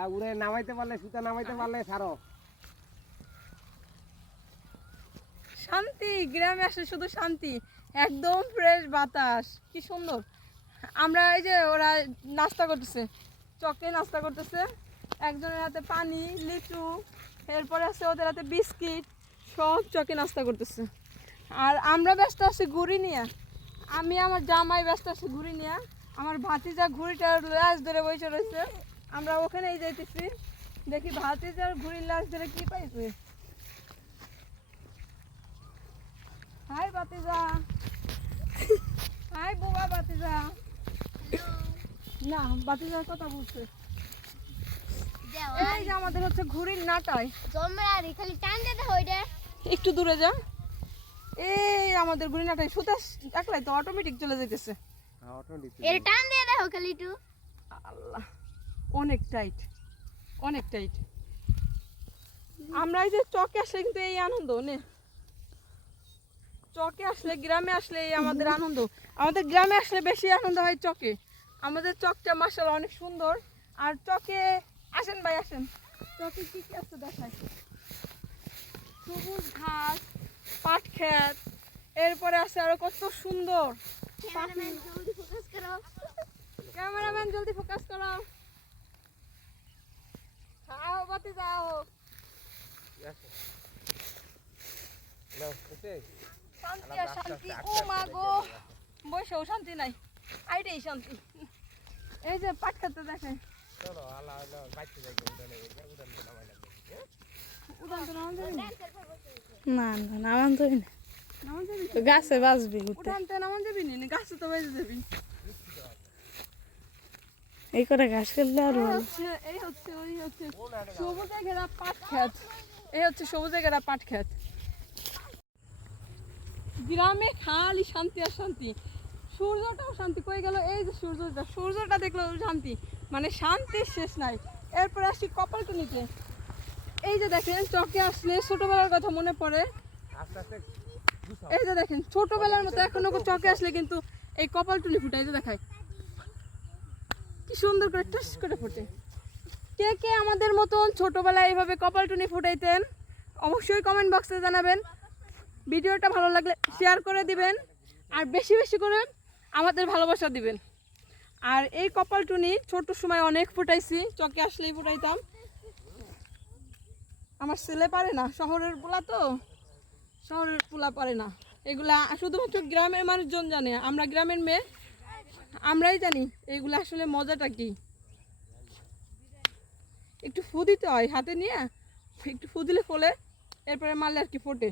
আলা উড়ে নামাইতে পারলে সুতা নামাইতে পারলে ছাড়ো। শান্তি, গ্রামে আসলে শুধু শান্তি, একদম ফ্রেশ বাতাস, কি সুন্দর। আমরা এই যে ওরা নাস্তা করতেছে, চকে নাস্তা করতেছে, একজনের হাতে পানি, লিচু, এরপরে আছে ওদের হাতে বিস্কিট, সব চকে নাস্তা করতেছে। আর আমরা ব্যস্ত আছি ঘুড়ি নিয়ে, আমি আমার জামাই ব্যস্ত আছি ঘুড়ি নিয়ে, আমার ভাতিজা ঘুড়িটার লাশ ধরে বসে রয়েছে, আমরা ওখানেই যাইতেছি, দেখি ভাতিজার ঘুড়ির লাশ ধরে কি পাইছে। হাই ভাতিজা, হাই বুবা ভাতিজা। না, ভাতিজার কথা বলছে। এই যে আমাদের হচ্ছে ঘুড়ির নাটাই, খালি টান দিতে হয় রে। একটু দূরে যা। এই আমাদের ঘুড়ি নাটাই সুতা একলাই তো অটোমেটিক চলে যাইতেছে। এর টান দিয়ে দেখো খালি একটু। আল্লাহ, অনেক টাইট, অনেক টাইট। আমরা এই যে চকে আসলে কিন্তু এই আনন্দ নে, চকে আসলে, গ্রামে আসলে এই আমাদের আনন্দ। আমাদের গ্রামে আসলে বেশি আনন্দ হয় চকে। আমাদের চকটা মাশাআল্লাহ অনেক সুন্দর। আর চকে আসেন ভাই আসেন, চকে কি কি আছে দেখায়। সবুজ ঘাস, পাট ক্ষেত, এরপরে আছে আরো কত সুন্দর। জলদি ফোকাস করো। ক্যামেরাম্যান জলদি ফোকাস করো। আও বাতি যাও। শান্তি আর শান্তি। ও মা গো, বসেও শান্তি নাই, আইটাই শান্তি। এই যে পাট খেতে দেখে, উড়ান তো নামান যাবি না? না না নামান যাবি না, নামান যাবি না? তো গাছে বাঁচবি উঠে। উঠান তো নামান যাবি না, গাছে তো বেজে যাবি। এই করে ঘাস খেললে আর ভালো। এই হচ্ছে ওই হচ্ছে সবুজে ঘেরা পাট ক্ষেত, এই হচ্ছে সবুজে ঘেরা পাট ক্ষেত। গ্রামে খালি শান্তি আর শান্তি, সূর্যটাও শান্তি। কই গেল এই যে সূর্যটা, সূর্যটা দেখলো শান্তি, মানে শান্তির শেষ নাই। এরপরে আসি কপালটুনিতে। এই যে দেখেন চকে আসলে ছোটবেলার কথা মনে পড়ে। এই যে দেখেন ছোটবেলার মতো এখনো চকে আসলে কিন্তু এই কপালটুনি ফুটে, এই যে দেখায় কি সুন্দর করে টাস করে ফোটে। কে কে আমাদের মতন ছোটবেলায় এইভাবে কপালটুনি ফুটাইতেন অবশ্যই কমেন্ট বক্সে জানাবেন। ভিডিওটা ভালো লাগলে শেয়ার করে দিবেন, আর বেশি বেশি করে আমাদের ভালোবাসা দিবেন। আর এই কপালটুনি ছোট সময় অনেক ফুটাইছি, চকে আসলেই ফুটাইতাম। আমার ছেলে পারে না, শহরের পোলা তো, শহরের পোলা পারে না এগুলা, শুধুমাত্র গ্রামের মানুষজন জানে। আমরা গ্রামের মেয়ে, আমরাই জানি এইগুলো আসলে মজাটা কি। একটু ফু দিতে হয় হাতে নিয়ে, একটু ফু দিলে ফোলে, এরপরে মারলে আর কি ফোটে।